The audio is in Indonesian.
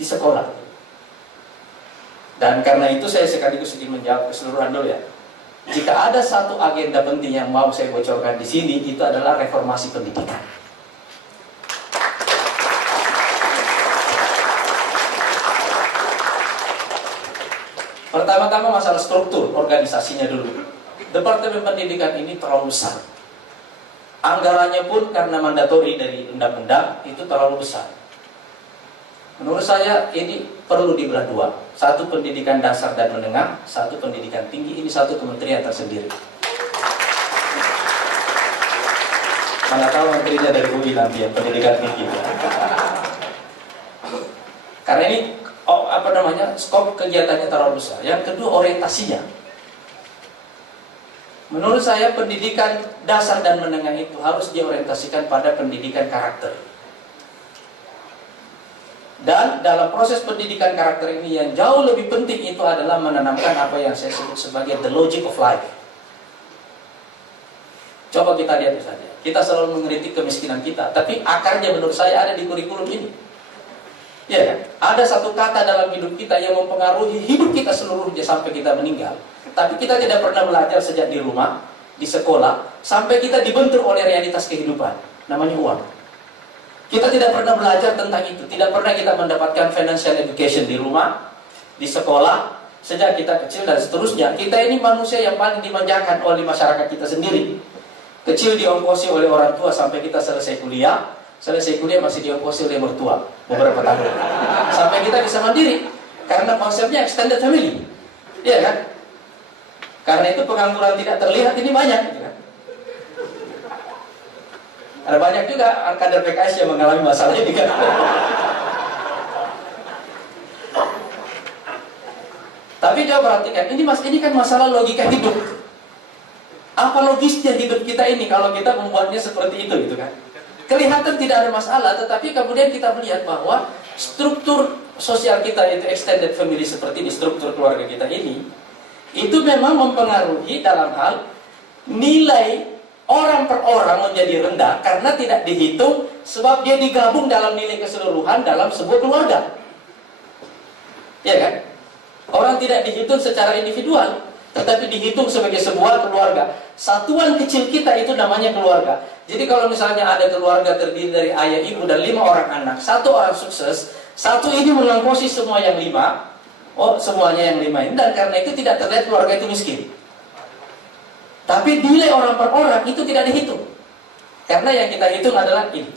di sekolah. Dan karena itu saya sekaligus ingin menjawab keseluruhan dulu ya. Jika ada satu agenda penting yang mau saya bocorkan di sini, itu adalah reformasi pendidikan. Pertama-tama masalah struktur organisasinya dulu. Departemen Pendidikan ini terlalu besar. Anggarannya pun karena mandatori dari undang-undang itu terlalu besar. Menurut saya ini perlu dibelah dua. Satu pendidikan dasar dan menengah, satu pendidikan tinggi. Ini satu kementerian tersendiri. Mana tahu menterinya dari UI nanti ya, pendidikan tinggi. Karena ini skop kegiatannya terlalu besar. Yang kedua, orientasinya. Menurut saya pendidikan dasar dan menengah itu harus diorientasikan pada pendidikan karakter. Dan dalam proses pendidikan karakter ini yang jauh lebih penting itu adalah menanamkan apa yang saya sebut sebagai the logic of life. Coba kita lihat saja. Kita selalu mengkritik kemiskinan kita, tapi akarnya menurut saya ada di kurikulum ini. Ya kan? Ada satu kata dalam hidup kita yang mempengaruhi hidup kita seluruhnya sampai kita meninggal. Tapi kita tidak pernah belajar sejak di rumah, di sekolah, sampai kita dibentuk oleh realitas kehidupan. Namanya uang. Kita tidak pernah belajar tentang itu. Tidak pernah kita mendapatkan financial education di rumah, di sekolah, sejak kita kecil dan seterusnya. Kita ini manusia yang paling dimanjakan oleh masyarakat kita sendiri. Kecil diongkosi oleh orang tua sampai kita selesai kuliah. Selesai kuliah masih diongkosi oleh mertua beberapa tahun. Sampai kita bisa mandiri. Karena konsepnya extended family. Iya kan? Karena itu pengangguran tidak terlihat ini banyak gitu kan? Ada banyak juga kader PKS yang mengalami masalah ini kan? Tapi coba perhatikan, ini kan masalah logika hidup. Apa logisnya hidup kita ini kalau kita membuatnya seperti itu gitu kan? Kelihatan tidak ada masalah, tetapi kemudian kita melihat bahwa struktur sosial kita itu extended family seperti di struktur keluarga kita ini, itu memang mempengaruhi dalam hal nilai orang per orang menjadi rendah karena tidak dihitung sebab dia digabung dalam nilai keseluruhan dalam sebuah keluarga. Ya kan? Orang tidak dihitung secara individual, tetapi dihitung sebagai sebuah keluarga. Satuan kecil kita itu namanya keluarga. Jadi kalau misalnya ada keluarga terdiri dari ayah, ibu, dan 5 orang anak, 1 orang sukses, 1 ini mengongkosi semua yang 5, semuanya yang 5 ini, dan karena itu tidak terlihat keluarga itu miskin. Tapi nilai orang per orang itu tidak dihitung. Karena yang kita hitung adalah ini.